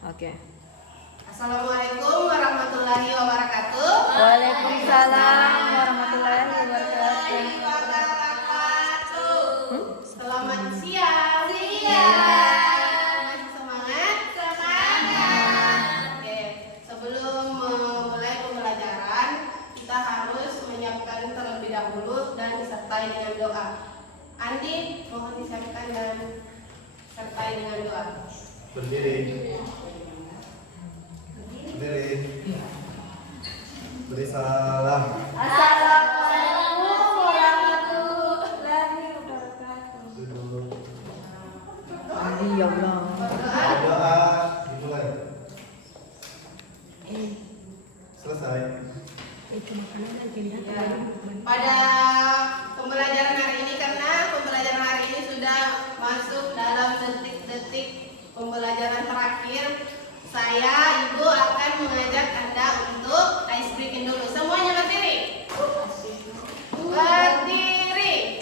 Oke. Assalamualaikum warahmatullahi wabarakatuh. Waalaikumsalam warahmatullahi wabarakatuh. Selamat siang. Masih semangat? Oke. Sebelum memulai pembelajaran, kita harus menyiapkan terlebih dahulu dan disertai dengan doa. Andi, mohon disiapkan dan sertai dengan doa. Berdiri. Beri salam. Assalamualaikum warahmatullahi wabarakatuh. Duduk. Ya Allah. Doa dimulai. Selesai. Pada pembelajaran hari ini, karena pembelajaran hari ini sudah masuk dalam detik-detik pembelajaran terakhir, saya Ibu akan mengajak Anda untuk ice breaking dulu. Semuanya berdiri. Berdiri.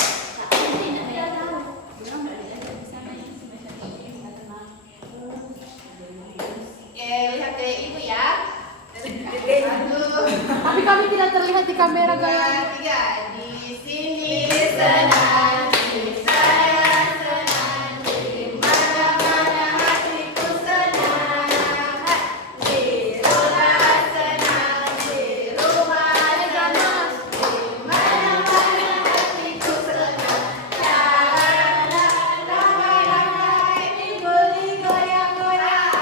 Oke, lihat ke Ibu ya. Satu. Tapi kami tidak terlihat di kamera, guys. 2, 3. Di sini senang, di saya senang, di mana-mana hatiku senang. Di rumah senang, di rumah senang, di mana-mana hatiku senang. Lambai-lambai, dibeli goyang-goyang,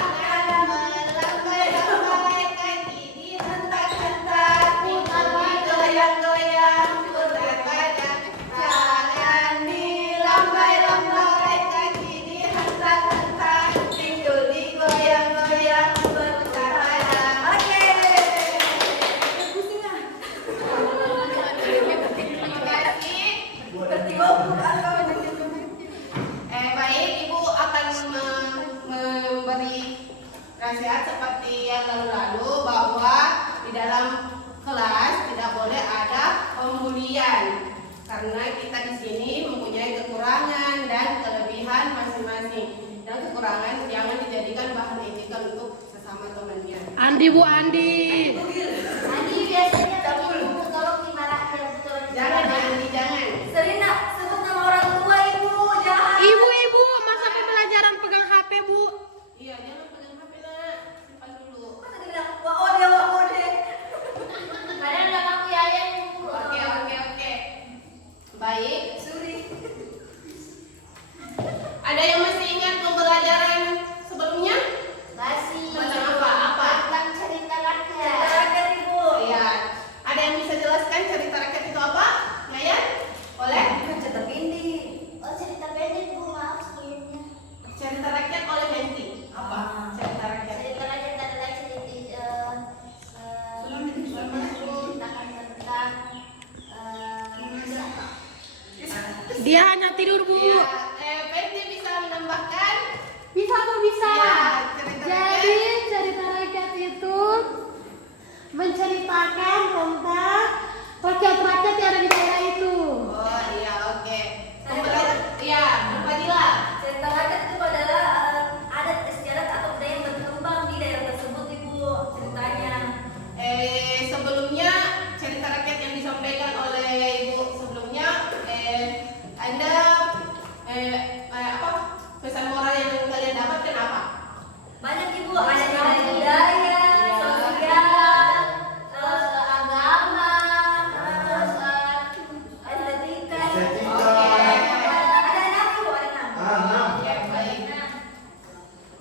lambai-lambai, kaki dihentak-hentak, dibeli goyang-goyang, putar badan. Jangan dilambai-lambai, kaki dihentak-hentak, tinggal digoyang-goyang, putar badan. Oke. Terima kasih. Baik, Ibu akan memberi nasihat seperti yang lalu-lalu, bahwa di dalam kelas tidak boleh ada pembulian, karena kita di sini mempunyai kekurangan dan kelebihan masing-masing, dan kekurangan jangan dijadikan bahan ejekan untuk sesama temannya. Andi, Bu Andi. Andi biasanya ibu tolong dimarahin betul. Jangan, jangan. Serina, sebut nama orang tua ibu, jangan. Ibu, masa pembelajaran pegang HP, Bu? Iya, jangan pegang HP, nak. Simpan dulu. Masa dia bilang wah ode. Kalian udah ngaku ya ibu. Oke. Baik. Suri. Ada yang masih ingat pembelajaran sebelumnya? Masih. Tentang apa? Tentang cerita rakyat. Cerita rakyat ibu. Iya. Ada yang bisa jelaskan cerita rakyat itu apa? Ngayan? Oleh? Cerita pendek. Oh cerita pendek bu, maaf sebelumnya. Cerita rakyat oleh Henti. Apa? Cerita rakyat. Cerita rakyat adalah menceritakan tentang Dia hanya tidur, Bu. Iya. Henti bisa menambahkan? Bisa, Bu, bisa. Iya, cerita Jadi, cerita rakyat itu menceritakan tentang rakyat-rakyat yang ada di daerah itu. Oh iya, oke. Pembelajaran. Iya, Fadila. cerita rakyat itu adalah adat istiadat atau budaya yang berkembang di daerah tersebut ibu ceritanya. Sebelumnya cerita rakyat yang disampaikan oleh Ibu sebelumnya, Anda apa pesan moral yang kalian dapatkan apa? Banyak ibu, ada nilai budaya, sosial, agama, terus estetika. Ada enam ibu, ada enam. Oke, baik.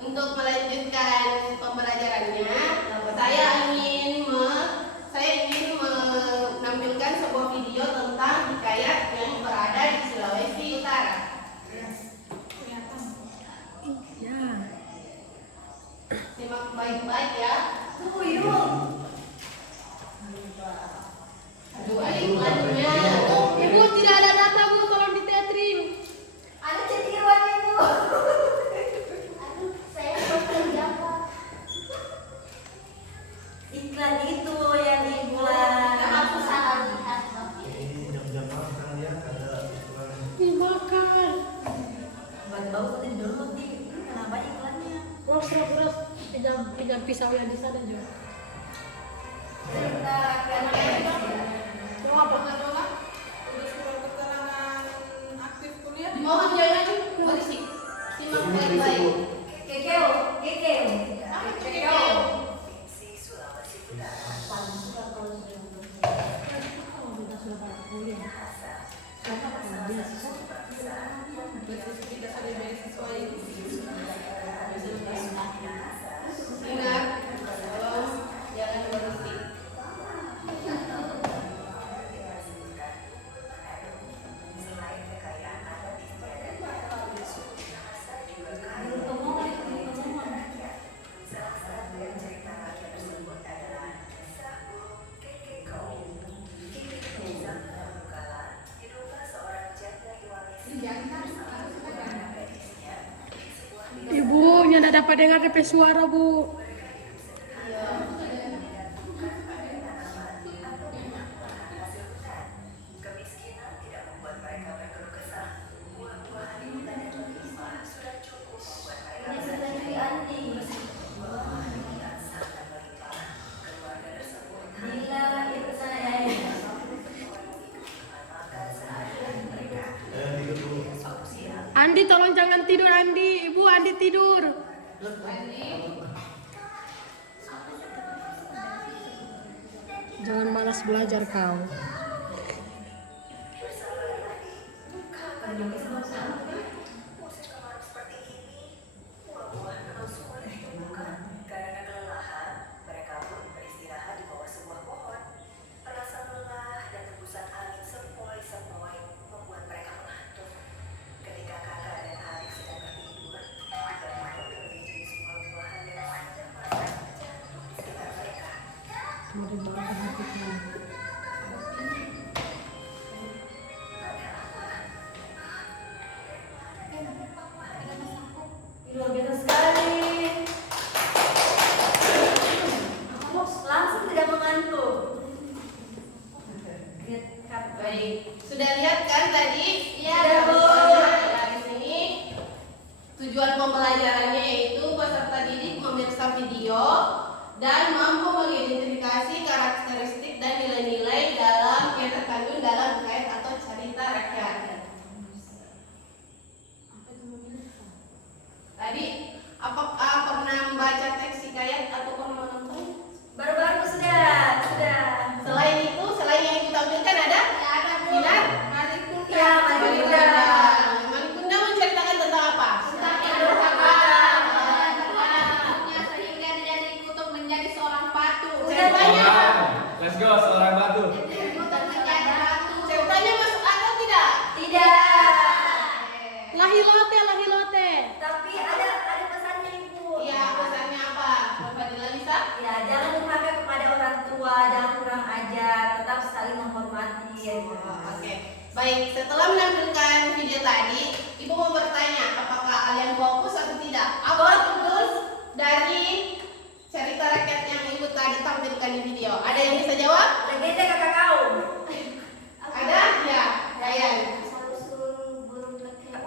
Untuk melanjutkan pembelajarannya, saya ingin menampilkan sebuah video tentang hikayat yang berada di Sulawesi Utara. Simak baik-baik ya. Tunggu ibu. Aduh, ada iklannya. Ibu, tidak ada data, Bu, tolong ditethering. Ada cetiruan ibu. Aduh, saya bekerja apa? Iklan itu yang iklan. Aku salah lihat. Ini jam-jam makan ya, ada ukuran. Dimakan. Bau tadi dulu di kenapa iklannya? Terus. Pinjam pisau yang di sana juga. Cerita rakyat. Coba pertanyaan udah surat keterangan aktif kuliah. Dimohon jangan berisik. Simak baik-baik. Kekeo. Apa itu kekeo? Ingat, tolong jangan berisik. Ibu, nggak dapat dengar DP suara, Bu. Tidur dulu. Andi, tolong jangan tidur, Andi. Ibu, Andi tidur. Jangan malas belajar kau. Luar biasa sekali. Langsung tidak mengantuk. Baik, sudah lihat kan tadi? Iya, Bu. Nah, di sini tujuan pembelajarannya yaitu peserta didik memirsa video dan mampu mengidentifikasi karakteristik dan nilai-nilai dalam yang terkandung dalam hikayat atau cerita rakyat. Tadi apakah pernah membaca teks hikayat atau pernah menonton? Baru-baru sudah. Selain itu, selain yang kita tampilkan ada? Ada, Bu. Sinar? Malikunda. Ya, Malikunda. Malikunda menceritakan tentang apa? Tentang Sehingga dia dikutuk menjadi seorang batu. Udah Ceritanya, Let's go, seorang batu. dikutuk menjadi batu. Ceritanya masuk akal tidak? Tidak. Lahilote. Tapi ada pesannya, Ibu. Iya, pesannya apa? Fadila bisa? Ya, jangan durhaka kepada orang tua, jangan kurang ajar, tetap saling menghormati. Ya. Oke. Baik, setelah menampilkan video tadi, Ibu mau bertanya, apakah kalian fokus atau tidak? Apa fokus dari cerita rakyat yang Ibu tadi tampilkan di video? Ada yang bisa jawab? Legenda kakak kau. Ada? Ya, Ryan.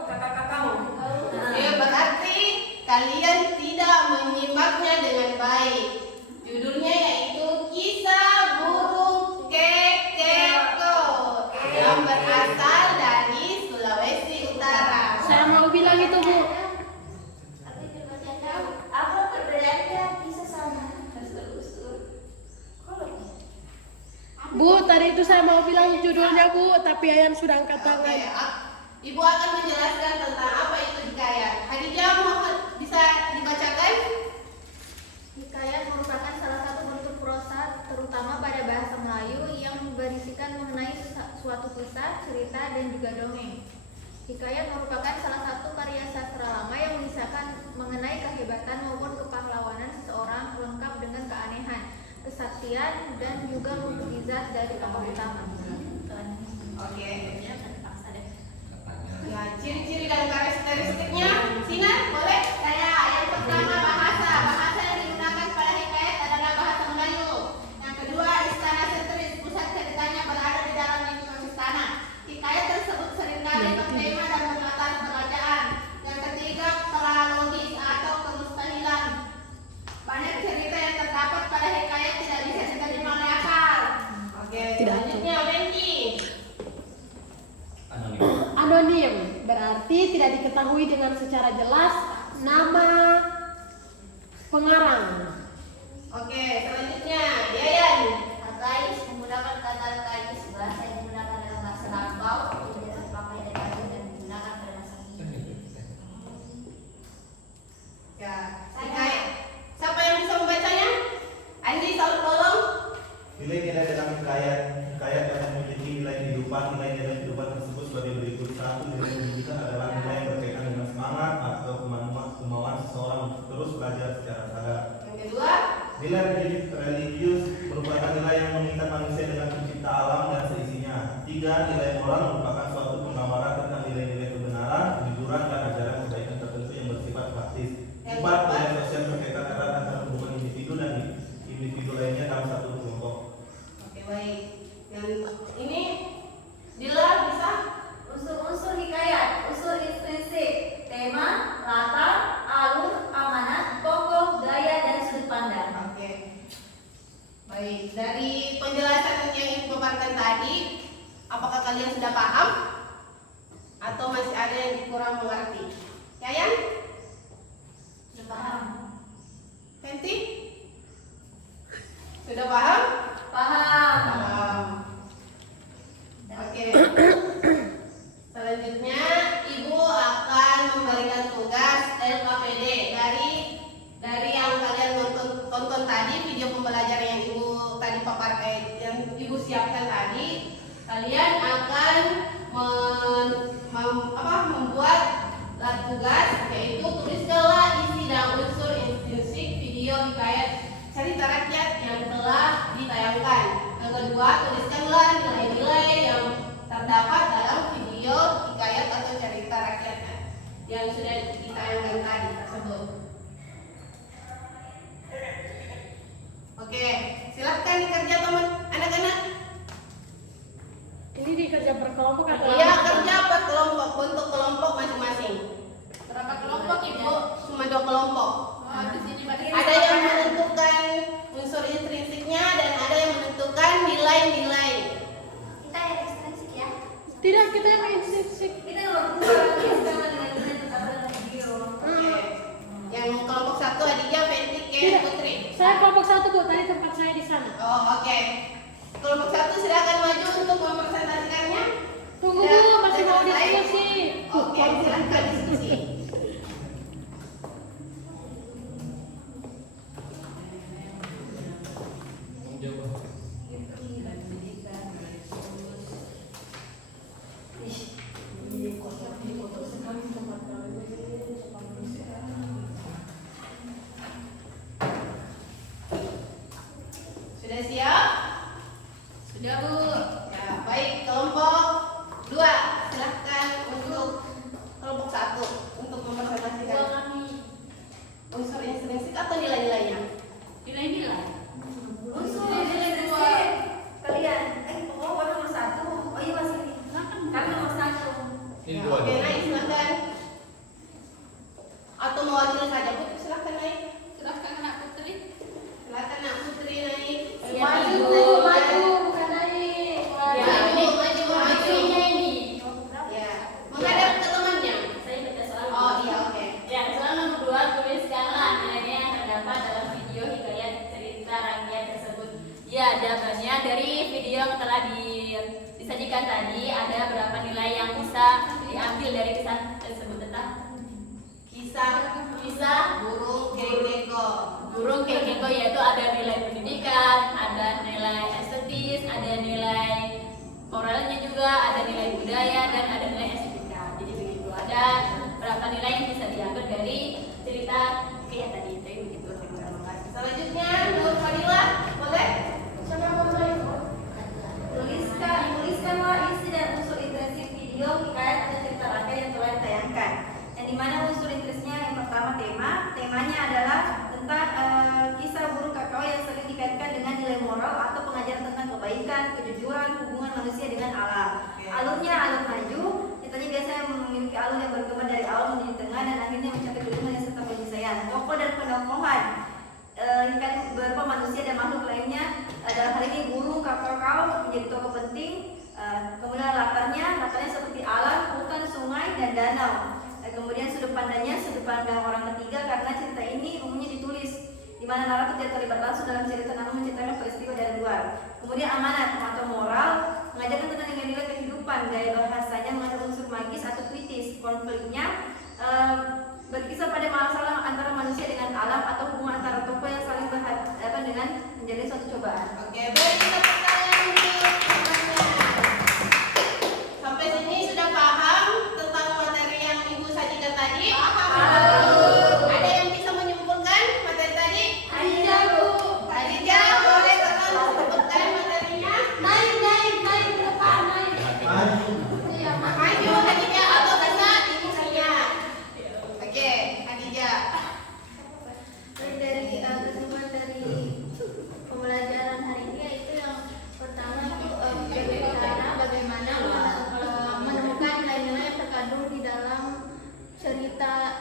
Kakak kau. Ya, berarti kalian tidak menyimaknya dengan baik. Judulnya yaitu Kisah Burung Kekeko yang berasal dari Sulawesi Utara. Saya mau bilang itu, Bu. Apa perbedaannya bisa sama? Bu, tadi itu saya mau bilang judulnya, Bu, tapi Ayan sudah angkat Oke, tangan. Ibu akan menjelaskan tentang apa itu hikayat. Khadijah mohon bisa dibacakan? Hikayat merupakan salah satu bentuk prosa, terutama pada bahasa Melayu, yang berisikan mengenai suatu kisah, cerita, dan juga dongeng. Hikayat merupakan salah satu karya sastra lama yang mengisahkan mengenai kehebatan maupun kepahlawanan seseorang, lengkap dengan keanehan, kesaktian, dan juga mukjizat dari tokoh utama. Oke. Ya, ciri-ciri dan karakteristiknya, Sinar, boleh? Yang pertama bahasa yang digunakan pada hikayat adalah bahasa Melayu. Yang kedua, istana sentris, pusat ceritanya berada di dalam lingkungan istana. Hikayat tersebut seringkali bertema dan berlatar kerajaan. Yang ketiga, telah logis atau kemustahilan. tidak diketahui dengan secara jelas nama pengarang. Oke, selanjutnya Yayan. Arkais menggunakan kata arkais, bahasa yang digunakan dalam bahasa lampau, tidak dipakai dari asal dan digunakan pada masa kini. Ya, Hikayat. Siapa yang bisa membacanya? Andi, tolong. Nilai-nilai dalam hikayat yang memiliki nilai nilai kehidupan tersebut sebagai berikut. 1. Nilai pendidikan adalah nilai yang berkaitan dengan semangat atau kemauan seseorang untuk terus belajar secara sadar. Yang kedua, Nilai religius merupakan nilai yang mengikat manusia dengan pencipta alam dan seisinya. 3. Nilai moral merupakan suatu penggambaran tentang nilai-nilai kebenaran, kejujuran, dan ajaran kebaikan tertentu yang bersifat praktis. 4. Nilai sosial berkaitan erat antara hubungan individu dan individu lainnya dalam satu kelompok. oke baik. Yang ini Dila bisa? Unsur-unsur hikayat, unsur intrinsik, tema, latar, alur, amanat, tokoh, gaya, dan sudut pandang. Oke. Baik, dari penjelasan yang Ibu paparkan tadi, apakah kalian sudah paham? Atau masih ada yang kurang mengerti? Yayan? Sudah paham? Fenty? Sudah paham? Paham. Paham. Oke. Selanjutnya, Ibu akan memberikan tugas LKPD dari yang kalian tonton tadi, video pembelajaran yang Ibu tadi yang Ibu siapkan tadi. Kalian akan membuat tugas, yaitu tuliskanlah isi dan unsur intrinsik video hikayat cerita rakyat yang telah ditayangkan. Yang kedua, tuliskanlah nilai-nilai yang terdapat dalam video hikayat atau cerita rakyat yang sudah ditayangkan tadi tersebut. Oke, silahkan dikerja teman anak-anak. Ini dikerja berkelompok atau Iya, kerja per kelompok, bentuk kelompok masing-masing. Berapa kelompok Ibu? Cuma 2 kelompok. Oh, di sini berarti Ada yang menentukan unsur intrinsiknya dan ada yang menentukan nilai-nilai. Kita yang ekstrinsik ya. tidak, kita yang intrinsik. Kita nomor 2 sama dengan dalam video. Oke. Yang kelompok 1 Aditya, Fenty, Ken, Tidak. Putri. Saya kelompok 1 Bu, tadi tempat saya di sana. Oh, oke. Kelompok 1 silakan maju untuk mempresentasikannya. Tunggu Sudah- Bu, masih sudah mau selesai? diskusi. Oke, silakan diskusi. Sudah siap? sudah Bu. Ya, baik. Kelompok 2, silahkan untuk kelompok 1 untuk mempresentasikan unsur intrinsik atau nilai-nilainya. Nilai-nilai. Unsur intrinsik kalian. Pokok nomor 1. Oh iya masih ini. Kami nomor 1. Ini Ya, dua. oke, naik silakan. Atau mewakili saja Bu, silakan naik. Silahkan Nak Putri. Silakan Nak Putri naik. Maju Bu, maju, bukan naik. Maju. ini. Ya, menghadap ke temannya. Saya baca soal. Oh iya, oke. Ya, soal nomor 2, tuliskanlah nilainya yang terdapat dalam video hikayat cerita rakyat tersebut. Ya, jawabannya dari video yang telah disajikan tadi, ada berapa nilai yang bisa diambil dari kisah tersebut tentang Kisah burung kekeko. burung kekeko, yaitu ada nilai pendidikan, ada nilai estetis, ada nilai moralnya juga, ada nilai budaya, dan ada nilai estetika. Jadi begitu, ada berapa nilai yang bisa diambil dari cerita kayak tadi. Jadi begitu. Terima kasih. Selanjutnya Nur Fadila, boleh? Siapa yang mau mulai? Tuliskanlah isi dan unsur intrinsik video hikayat atau cerita rakyat yang telah ditayangkan. Yang dimana unsur intrinsiknya yang pertama temanya adalah tentang kisah burung kakao yang sering dikaitkan dengan nilai moral atau pengajaran tentang kebaikan, kejujuran, hubungan manusia dengan alam. Oke. Alurnya alur maju, ceritanya biasanya memiliki alur yang berkembang dari awal menjadi tengah dan adanya sudut pandang orang ketiga karena cerita ini umumnya ditulis di mana narator tidak terlibat langsung dalam cerita namun menceritakan peristiwa dari luar. Kemudian amanat atau moral mengajarkan tentang nilai-nilai kehidupan, gaya bahasanya mengandung unsur magis atau puitis. Konfliknya berkisar pada masalah antara manusia dengan alam atau hubungan antara tokoh yang saling berhadapan dengan menjadi suatu cobaan. Oke, baik, kita pertanyaan untuk temannya. Sampai sini sudah paham tentang materi yang Ibu sajikan tadi? Ada yang bisa menyimpulkan materi tadi? Adija, Bu. Adija, boleh kakak menyimpulkan materinya? Naik ke depan, naik. Iya, Maju, Adija, atau bisa inisialnya. Oke, Adija. Dari kesimpulan dari pembelajaran hari ini yaitu yang pertama itu bagaimana menemukan nilai-nilai yang terkandung di dalam cerita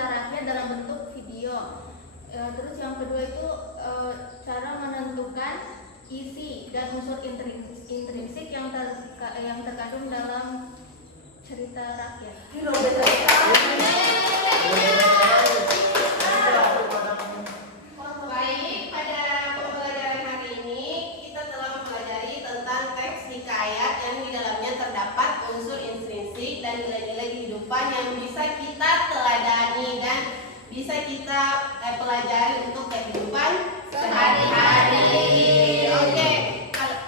rakyat dalam bentuk video. Terus yang kedua itu cara menentukan isi dan unsur intrinsik yang terkandung dalam cerita rakyat. Baik, pada pembelajaran hari ini kita telah mempelajari tentang teks hikayat yang di dalamnya terdapat unsur intrinsik dan nilai-nilai kehidupan yang bisa kita teladani dan bisa kita pelajari untuk kehidupan sehari-hari. Oke,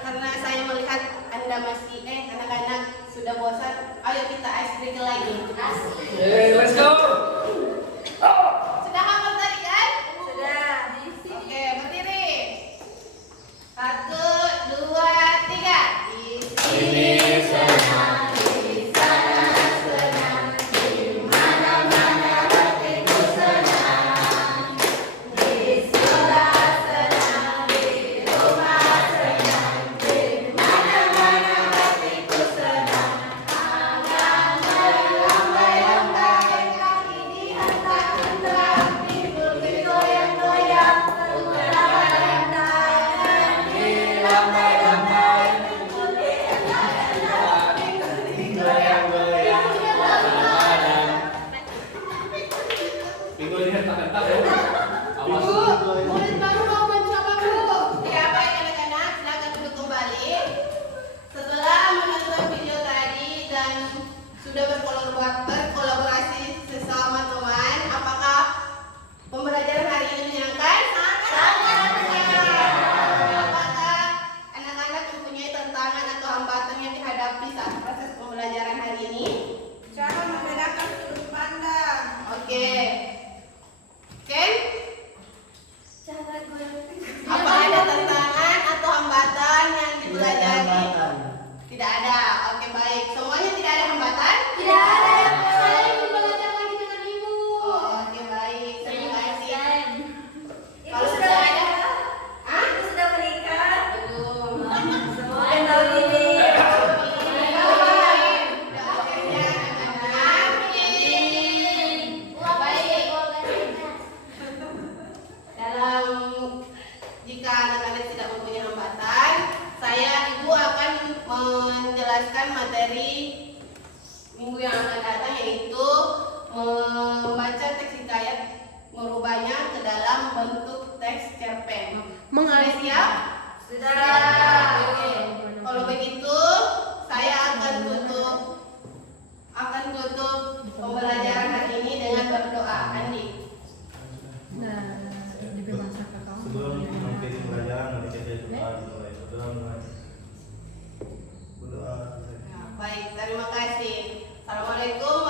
karena saya melihat Anda masih anak-anak sudah bosan, ayo kita ice break lagi. Let's go. Sudah hafal tadi kan? Sudah. Oke, berdiri. 1, 2, 3. Di sini senang, di sana senang, di mana-mana hatiku senang. Di sekolah senang, di rumah senang, di mana-mana hatiku senang. Tangan melambai-lambai, kaki dihentak-hentak, pinggul digoyang-goyang, bergerak tangan dilambai-lambai, pinggul dihentak-hentak, pinggul digoyang-goyang, bergerak. Pinggul dihentak-hentak ya. Awas. Murid baru mau mencoba, Bu. Ya, baik anak-anak, silakan duduk kembali. Setelah menonton video tadi dan sudah berkolaborasi sesama teman, apakah pembelajaran hari ini menyenangkan? Sangat menyenangkan. Apakah anak-anak mempunyai tantangan atau hambatan yang dihadapi saat proses pembelajaran hari ini? Cara membedakan sudut pandang. Oke. Ken? Cara gue Apa ada tantangan atau hambatan yang dipelajari? Tidak ada. Oke, baik. Semuanya tidak ada hambatan? Tidak ada. Saya ingin belajar lagi dengan Ibu. Oh, oke, baik. Terima kasih. Ibu Kalau sudah sudah ada, menikah? Hah? Ibu sudah menikah? Belum. Semoga tahun ini. Dalam jika anak-anak tidak mempunyai hambatan, Ibu akan menjelaskan materi minggu yang akan datang, yaitu membaca teks hikayat, merubahnya ke dalam bentuk teks cerpen. Sudah siap? Sudah. Oke. Kalau begitu, saya akan tutup pembelajaran hari ini dengan berdoa. Andi. Sebelum mengikuti pelajaran, mari kita berdoa. Berdoa. Baik, terima kasih. Assalamualaikum